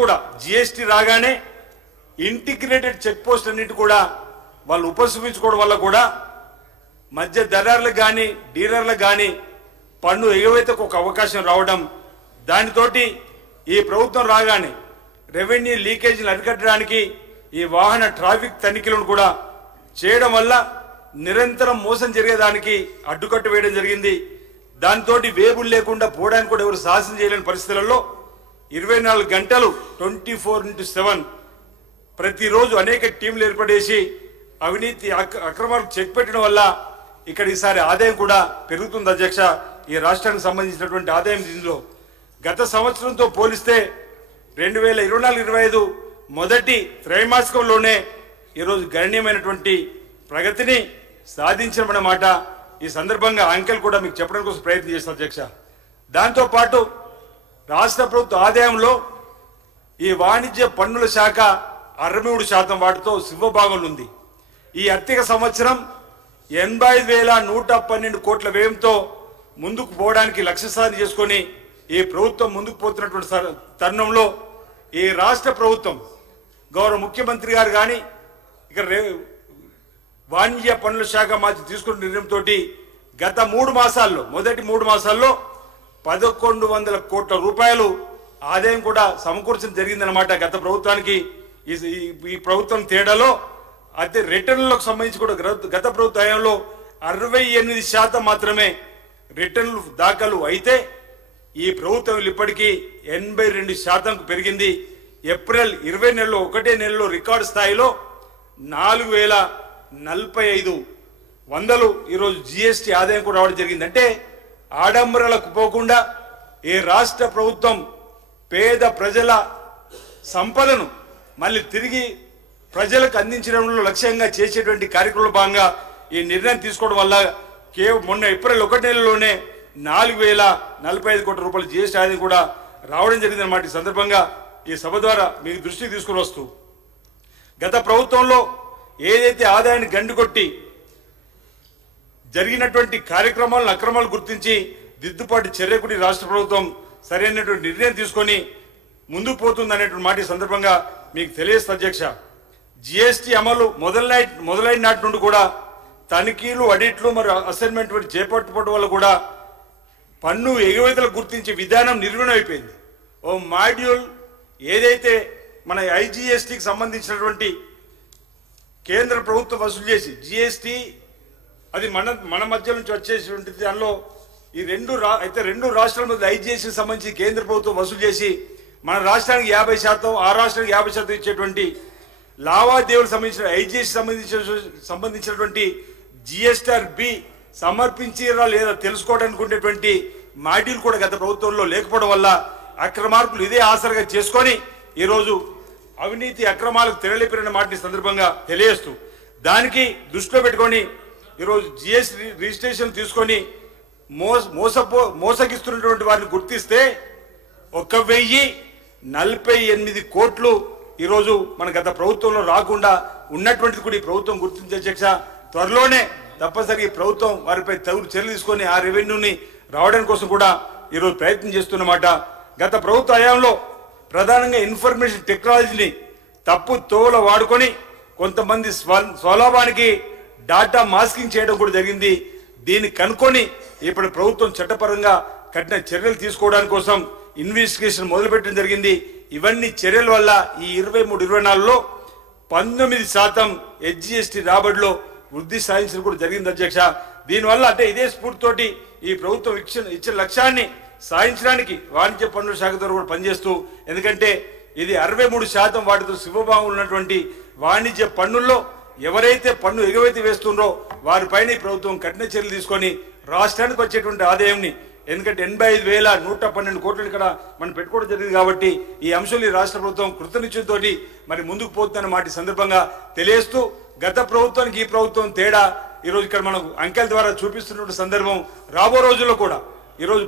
కూడా జిఎస్టీ రాగానే integrated check post అన్నిటి కూడా వాళ్ళు ఉపసంహరించుకోవడం వల్ల కూడా మధ్య దళారులకు కానీ డీలర్లకు కానీ పన్ను ఎగవేతకు ఒక అవకాశం రావడం, దానితోటి ఈ ప్రభుత్వం రాగానే రెవెన్యూ లీకేజీలు అరికట్టడానికి ఈ వాహన ట్రాఫిక్ తనిఖీలను కూడా చేయడం వల్ల నిరంతరం మోసం జరిగేదానికి అడ్డుకట్ట వేయడం జరిగింది. దాంతో వేబులు లేకుండా పోవడానికి కూడా ఎవరు సాహసం చేయలేని పరిస్థితులలో 24 గంటలు 24/7 ప్రతిరోజు అనేక టీంలు ఏర్పడేసి అవినీతి అక్రమాలకు చెక్ పెట్టడం వల్ల ఇక్కడ ఈసారి ఆదాయం కూడా పెరుగుతుంది అధ్యక్ష. ఈ రాష్ట్రానికి సంబంధించినటువంటి ఆదాయం దీనిలో గత సంవత్సరంతో పోలిస్తే 2024-25 మొదటి త్రైమాసికంలోనే ఈరోజు గణనీయమైనటువంటి ప్రగతిని సాధించమన్నమాట ఈ సందర్భంగా అంకెలు కూడా మీకు చెప్పడం కోసం ప్రయత్నం చేస్తాను అధ్యక్ష. దాంతోపాటు రాష్ట్ర ప్రభుత్వ ఆదాయంలో ఈ వాణిజ్య పన్నుల శాఖ 63% వాటితో సింహభాగంలో ఉంది. ఈ ఆర్థిక సంవత్సరం 85,112 కోట్ల వ్యయంతో ముందుకు పోవడానికి లక్ష్య సాధన చేసుకొని ఈ ప్రభుత్వం ముందుకు పోతున్నటువంటి తరుణంలో ఈ రాష్ట్ర ప్రభుత్వం గౌరవ ముఖ్యమంత్రి గారు కానీ ఇక్కడ వాణిజ్య పన్నుల శాఖ మార్చి తీసుకున్న నిర్ణయంతో గత 3 మాసాల్లో మొదటి 3 మాసాల్లో 1,100 కోట్ల రూపాయలు ఆదాయం కూడా సమకూర్చడం జరిగిందన్నమాట. గత ప్రభుత్వానికి ఈ ప్రభుత్వం తేడాలో అదే రిటర్నులకు సంబంధించి కూడా గత ప్రభుత్వ హయాంలో 68% మాత్రమే రిటర్నులు దాఖలు అయితే ఈ ప్రభుత్వం ఇప్పటికీ 82% పెరిగింది. ఏప్రిల్ 20 నెలలో ఒకటే నెలలో రికార్డు స్థాయిలో 4,045 ఈరోజు జిఎస్టీ ఆదాయం కూడా రావడం జరిగింది. అంటే ఆడంబరాలకు పోకుండా ఈ రాష్ట్ర ప్రభుత్వం పేద ప్రజల సంపదను మళ్ళీ తిరిగి ప్రజలకు అందించడంలో లక్ష్యంగా చేసేటువంటి కార్యక్రమంలో భాగంగా ఈ నిర్ణయం తీసుకోవడం వల్ల మొన్న ఏప్రిల్ 1 నెలలోనే 4,045 కోట్ల రూపాయల జిఎస్టీ ఆదాయం కూడా రావడం జరిగిందన్నమాట. ఈ సందర్భంగా ఈ సభ ద్వారా మీకు దృష్టికి తీసుకుని వస్తూ గత ప్రభుత్వంలో ఏదైతే ఆదాయాన్ని గండికొట్టి జరిగినటువంటి కార్యక్రమాలను అక్రమాలు గుర్తించి దిద్దుబాటు చర్యకుడి రాష్ట్ర ప్రభుత్వం సరైనటువంటి నిర్ణయం తీసుకొని ముందుకు పోతుంది అనేటువంటి మాట ఈ సందర్భంగా మీకు తెలియజేస్తా అధ్యక్ష. జిఎస్టీ అమలు మొదలైన నాటి నుండి కూడా తనిఖీలు ఆడిట్లు మరియు అసైన్మెంట్ చేపట్టుకోవడం వల్ల కూడా పన్ను ఎగవేతలు గుర్తించే విధానం నిర్వీణం అయిపోయింది. ఓ మాడ్యూల్ ఏదైతే మన ఐజిఎస్టీకి సంబంధించినటువంటి కేంద్ర ప్రభుత్వం వసూలు చేసి జిఎస్టీ అది మన మధ్య నుంచి వచ్చేటువంటి దానిలో ఈ రెండు రాష్ట్రాల మధ్య ఐజిఎస్టీకి సంబంధించి కేంద్ర ప్రభుత్వం వసూలు చేసి మన రాష్ట్రానికి 50%, ఆ రాష్ట్రానికి 50% ఇచ్చేటువంటి లావాదేవీలకు సంబంధించిన ఐజిఎస్టీ సంబంధించినటువంటి జిఎస్టీఆర్ బి సమర్పించారా లేదా తెలుసుకోవడానికి ఉండేటువంటి మాడ్యూల్ కూడా గత ప్రభుత్వంలో లేకపోవడం వల్ల అక్రమార్కులు ఇదే ఆసరగా చేసుకొని ఈరోజు అవినీతి అక్రమాలకు తెరలేపిన మాట సందర్భంగా తెలియజేస్తూ దానికి దృష్టిలో పెట్టుకొని ఈరోజు జిఎస్టీ రిజిస్ట్రేషన్ తీసుకొని మోసగిస్తున్నటువంటి వారిని గుర్తిస్తే 1,048 కోట్లు ఈరోజు మన గత ప్రభుత్వంలో రాకుండా ఉన్నటువంటిది కూడా ఈ ప్రభుత్వం గుర్తించే అధ్యక్ష. త్వరలోనే తప్పనిసరిగా ప్రభుత్వం వారిపై తగు చర్యలు తీసుకొని ఆ రెవెన్యూని రావడం కోసం కూడా ఈరోజు ప్రయత్నం చేస్తున్నమాట. గత ప్రభుత్వ హయాంలో ప్రధానంగా ఇన్ఫర్మేషన్ టెక్నాలజీని తప్పు తోవలో వాడుకొని కొంతమంది స్వలాభానికి డాటా మాస్కింగ్ చేయడం కూడా జరిగింది. దీన్ని కనుక్కొని ఇప్పుడు ప్రభుత్వం చట్టపరంగా కఠిన చర్యలు తీసుకోవడానికి కోసం ఇన్వెస్టిగేషన్ మొదలుపెట్టడం జరిగింది. ఇవన్నీ చర్యల వల్ల ఈ 23-24లో 19% హెచ్జిఎస్టీ రాబడిలో వృద్ధి సాధించడం కూడా జరిగింది అధ్యక్ష. దీనివల్ల అంటే ఇదే స్ఫూర్తితోటి ఈ ప్రభుత్వం ఇచ్చిన లక్ష్యాన్ని సాధించడానికి వాణిజ్య పన్నుల శాఖ ద్వారా కూడా పనిచేస్తూ, ఎందుకంటే ఇది 63% వాటితో శివభావం ఉన్నటువంటి వాణిజ్య పన్నుల్లో ఎవరైతే పన్ను ఎగవేతి వేస్తుండ్రో వారిపైన ఈ ప్రభుత్వం కఠిన చర్యలు తీసుకొని రాష్ట్రానికి వచ్చేటువంటి ఆదాయాన్ని, ఎందుకంటే 85,112 కోట్లను ఇక్కడ మనం పెట్టుకోవడం జరిగింది కాబట్టి ఈ అంశంలో ఈ రాష్ట్ర ప్రభుత్వం కృతనిశ్చయంతో మరి ముందుకు పోతుందన్న మాట సందర్భంగా తెలియజేస్తూ గత ప్రభుత్వానికి ఈ ప్రభుత్వం తేడా ఈరోజు ఇక్కడ మనం అంకెల ద్వారా చూపిస్తున్న సందర్భం రాబో రోజుల్లో కూడా ఈరోజు